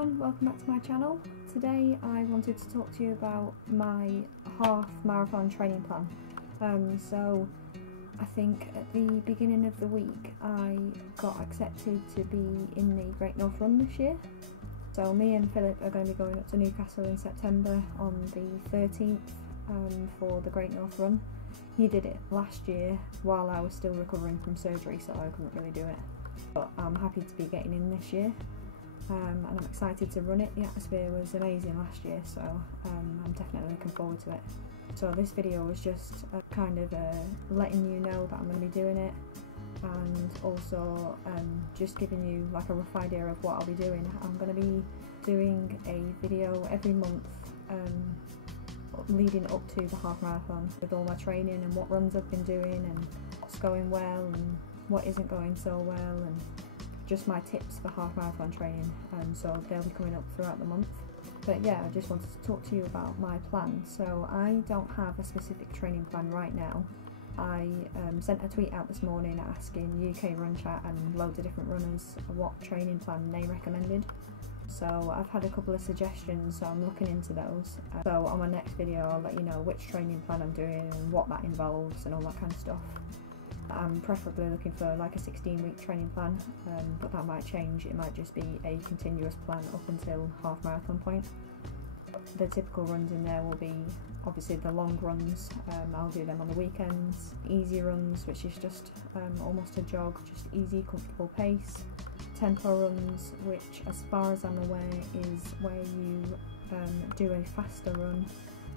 everyone, welcome back to my channel. Today I wanted to talk to you about my half marathon training plan. So I think at the beginning of the week I got accepted to be in the Great North Run this year. So me and Philip are going to be going up to Newcastle in September on the 13th for the Great North Run. He did it last year while I was still recovering from surgery, so I couldn't really do it. But I'm happy to be getting in this year. And I'm excited to run it. The atmosphere was amazing last year, so I'm definitely looking forward to it. So this video was just kind of letting you know that I'm going to be doing it, and also just giving you like a rough idea of what I'll be doing. I'm going to be doing a video every month leading up to the half marathon with all my training and what runs I've been doing and what's going well and what isn't going so well, and just my tips for half marathon training, so they'll be coming up throughout the month. But yeah, I just wanted to talk to you about my plan. So I don't have a specific training plan right now. I sent a tweet out this morning asking UK Run Chat and loads of different runners what training plan they recommended. So I've had a couple of suggestions, so I'm looking into those. So on my next video I'll let you know which training plan I'm doing and what that involves and all that kind of stuff. I'm preferably looking for like a 16-week training plan, but that might change. It might just be a continuous plan up until half marathon point. The typical runs in there will be obviously the long runs. I'll do them on the weekends. Easy runs, which is just almost a jog, just easy, comfortable pace. Tempo runs, which as far as I'm aware is where you do a faster run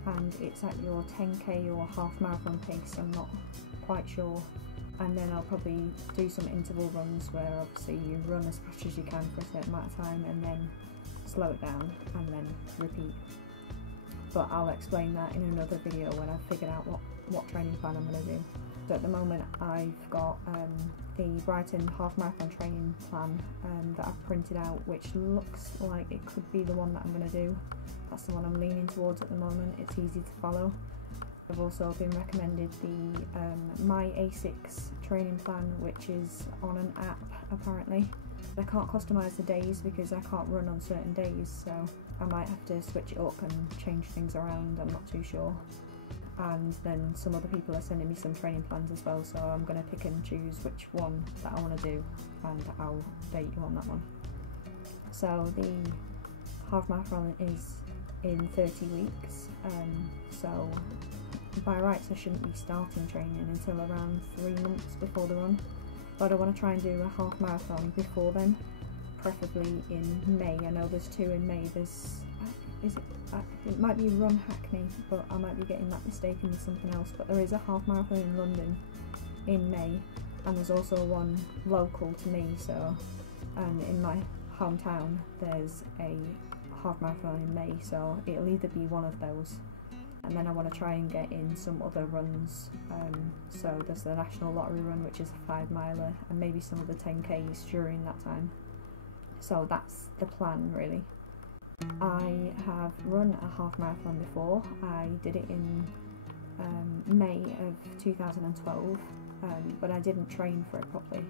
and it's at your 10k or half marathon pace. I'm not quite sure. And then I'll probably do some interval runs where obviously you run as fast as you can for a certain amount of time and then slow it down and then repeat. But I'll explain that in another video when I've figured out what training plan I'm going to do. So at the moment I've got the Brighton half marathon training plan that I've printed out, which looks like it could be the one that I'm going to do. That's the one I'm leaning towards at the moment. It's easy to follow. I've also been recommended the My ASICS training plan, which is on an app apparently. I can't customise the days because I can't run on certain days, so I might have to switch it up and change things around, I'm not too sure. And then some other people are sending me some training plans as well, so I'm going to pick and choose which one that I want to do and I'll update you on that one. So the half marathon is in 30 weeks, so by rights I shouldn't be starting training until around 3 months before the run, but I want to try and do a half marathon before then, preferably in May. I know there's two in May. There's it might be Run Hackney, but I might be getting that mistaken with something else, but there is a half marathon in London in May, and there's also one local to me, so in my hometown there's a half marathon in May, so it'll either be one of those. And then I want to try and get in some other runs, so there's the National Lottery Run, which is a 5 miler, and maybe some of the 10Ks during that time. So that's the plan really. I have run a half marathon before. I did it in May of 2012, but I didn't train for it properly.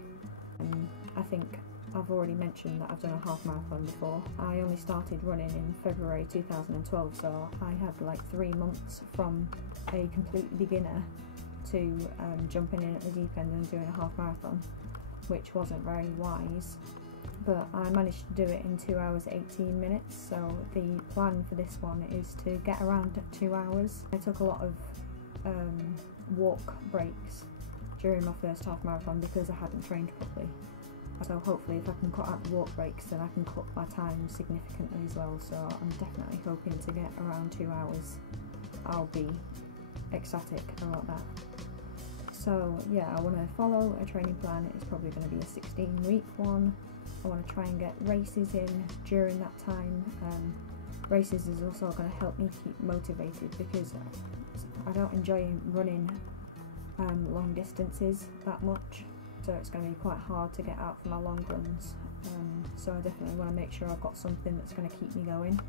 I think I've already mentioned that I've done a half marathon before. I only started running in February 2012, so I had like 3 months from a complete beginner to jumping in at the deep end and doing a half marathon, which wasn't very wise. But I managed to do it in 2 hours 18 minutes, so the plan for this one is to get around 2 hours. I took a lot of walk breaks during my first half marathon because I hadn't trained properly. So hopefully if I can cut out the walk breaks then I can cut my time significantly as well, so I'm definitely hoping to get around 2 hours. I'll be ecstatic about that. So yeah, I want to follow a training plan. It's probably going to be a 16-week one. I want to try and get races in during that time. Races is also going to help me keep motivated because I don't enjoy running long distances that much. So it's going to be quite hard to get out for my long runs, so I definitely want to make sure I've got something that's going to keep me going,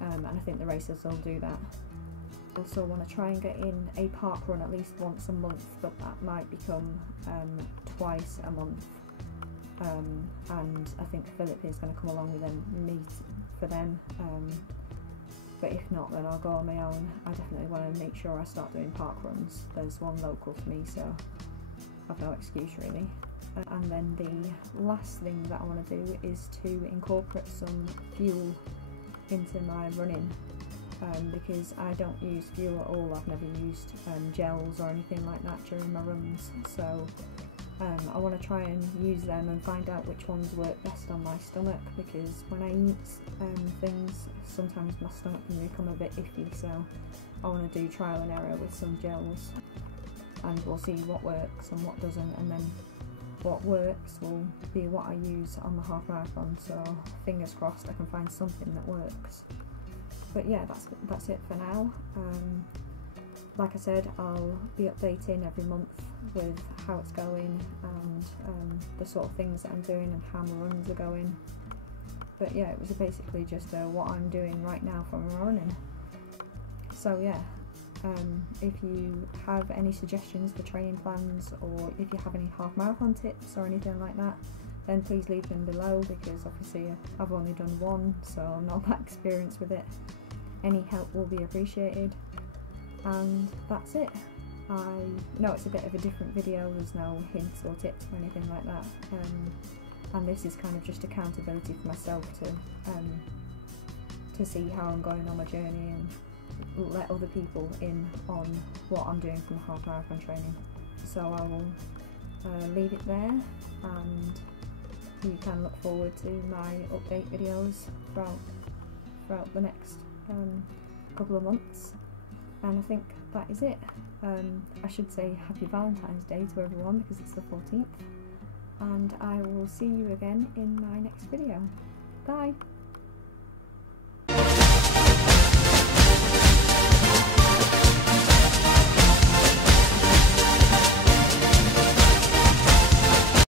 and I think the races will do that. I also want to try and get in a park run at least once a month, but that might become twice a month, and I think Philip is going to come along with me for them, but if not, then I'll go on my own. I definitely want to make sure I start doing park runs. There's one local to me, so I've no excuse really. And then the last thing that I want to do is to incorporate some fuel into my running, because I don't use fuel at all. I've never used gels or anything like that during my runs, so I want to try and use them and find out which ones work best on my stomach, because when I eat things, sometimes my stomach can become a bit iffy, so I want to do trial and error with some gels, and we'll see what works and what doesn't, and then what works will be what I use on the half marathon, so fingers crossed I can find something that works. But yeah, that's it for now. Like I said, I'll be updating every month with how it's going and the sort of things that I'm doing and how my runs are going. But yeah, it was basically just what I'm doing right now for my running. So yeah, if you have any suggestions for training plans, or if you have any half marathon tips or anything like that, then please leave them below, because obviously I've only done one, so I'm not that experienced with it. Any help will be appreciated. And that's it. I know it's a bit of a different video, there's no hints or tips or anything like that, and this is kind of just accountability for myself to see how I'm going on my journey and let other people in on what I'm doing from half marathon training. So I will leave it there, and you can look forward to my update videos throughout the next couple of months. And I think that is it. I should say Happy Valentine's Day to everyone, because it's the 14th, and I will see you again in my next video. Bye!